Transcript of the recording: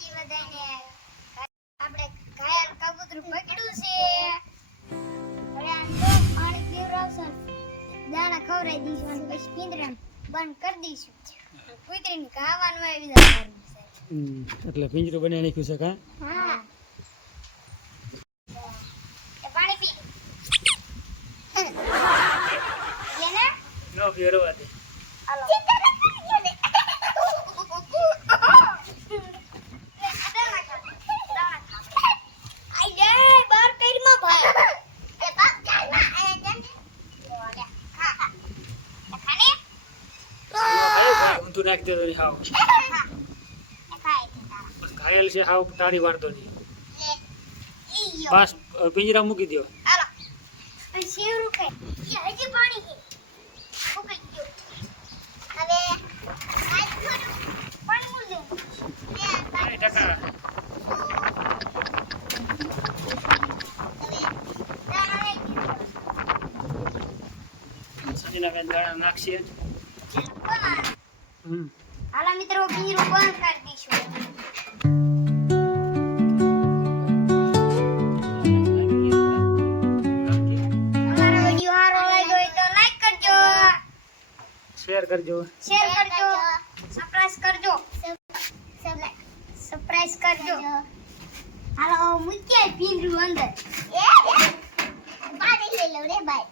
માતાજી બધાને આપણે ઘાયલ કબૂતરું પકડ્યું છે હવે આને તો પાણી પીવડાવશું દાણા ખવડાવી દઈશું અને પછી પિંજરાને બંધ કરી દઈશું કૂતરીને ખાવાનું આવી જાય એટલે પિંજરું બનાવી નાખ્યું છે કા હા એ પાણી પી એને નો ફેરવા દે હાલો તું નાખ દે તો હાવ બસ ઘાયલ છે હાવ તારી વારતો નહીં બસ પિંજરા મૂકી દો હાલો શિવરું કે હજી પાણી છે ઉકળી ગયું હવે આજ થોડું પાણી મૂળ દે ટકા સજીના બેન દાણા નાખશે હાલો મિત્રો પિંજરું બંધ કરી દઈશું શેર કરજો સરપ્રાઈઝ કરજો હાલો મૂક્યા પિંજરું અંદર પાણી લઈ લો રે ભાઈ